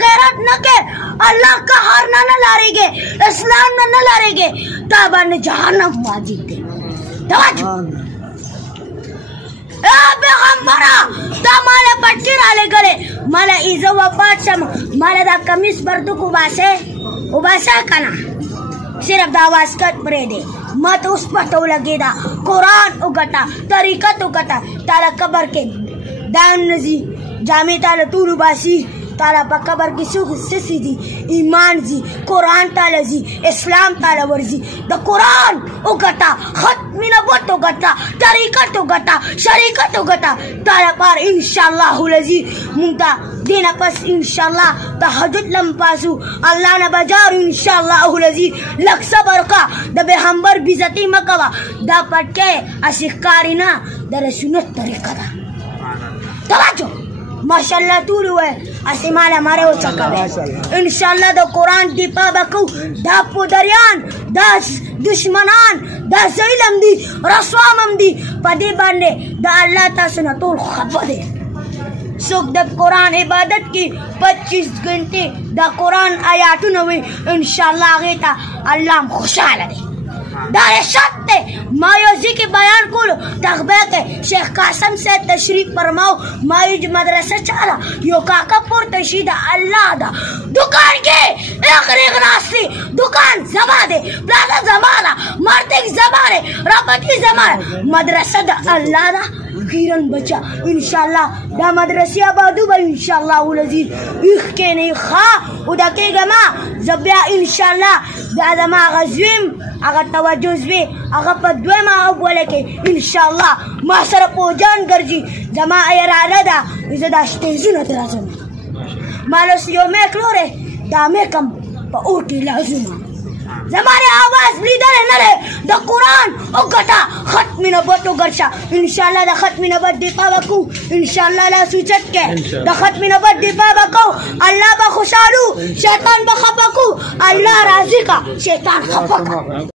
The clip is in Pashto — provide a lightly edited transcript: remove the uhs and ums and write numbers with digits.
غیرت نہ کہ اللہ کا ہارنا نہ لارے اسلام نہ لارے تابا نے جہنم واجب دے توجہ اے پیغمبرا تا مالا پٹی رالے گلے مالا ایزو وفات شم مالا دا کمیس بردو کو باسے کنا صرف دا آواز کٹ پرے دے مت اس پر تو لگے دا قرآن اگتا طریقت اگتا تالا قبر کے دان نزی جامع تالا طول باسی تالا پا قبر کی سوک سسی دی ایمان زی قرآن تالا زی اسلام تالا ورزی دا قرآن اگتا ختمی نبوت اگتا طریقت اگتا شریکت اگتا تالا پار انشاءاللہ لزی منتا دینا پس انشاءاللہ تحجد لم پاسو اللہ نبجار انشاءاللہ لزی لک صبر کا دا بے ہمبر بیزتی مکوا دا پٹکے اسکارینا دا رسولت طریقہ دا توجہ ماشاءاللہ طول ہوئے اسی مالا مارے ہو چکا ہے انشاءاللہ دا قرآن دی پا بکو دا پودریان دا دشمنان دا ظلم دی رسوامم دی پا دی باندے دا اللہ تا سنا طول خبا دے سوک دا قرآن عبادت کی 25 گھنٹے دا قرآن آیاتو نوی انشاءاللہ غیتا اللہ خوشحال دے دار شک تے مایوزی کی بیان کولو تخبے کے شیخ قاسم سے تشریف فرماؤ مایوج مدرسہ چالا یو کاکا پور تشید اللہ دا دکان کے ایک ریغ ناسی دکان زما دے پلازا زما دا مرتک زما دے رابطی زما دے مدرسہ دا اللہ دا خیرن بچا انشاءاللہ دا مدرسی آبادو با انشاءاللہ لذیذ ایخ کے نہیں خواہ او دا کے گما زبیا انشاءاللہ دا دا ما غزویم اگر توجہ زوی اگر پا دوی ما اولی کے انشاءاللہ ما سر پوجان گرجی زما ایرانا دا ازا دا شتیزون ادرازم مالو سیو میک لو رے دا میکم پا اوٹی لازم زمانے آواز لیدر نرے دا قرآن اگتا ختمی نبوت گرشا انشاءاللہ دا ختمی نبوت دیپا بکو انشاءاللہ لا سوچت کے دا ختمی نبوت دیپا بکو اللہ با خوشالو شیطان با خفکو اللہ راضی کا شیطان خفکا